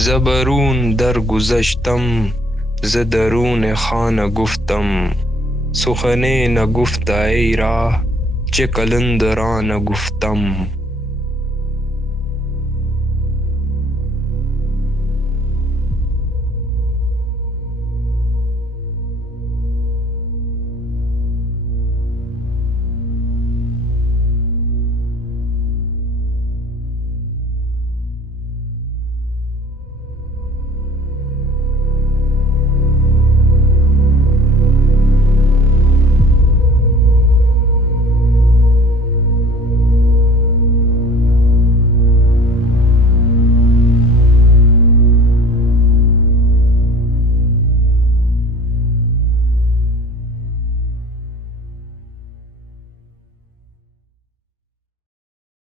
ز برون در گذشتم، ز درون خانه گفتم. سخنی نگفته ای ره، چه قلندرانه گفتم.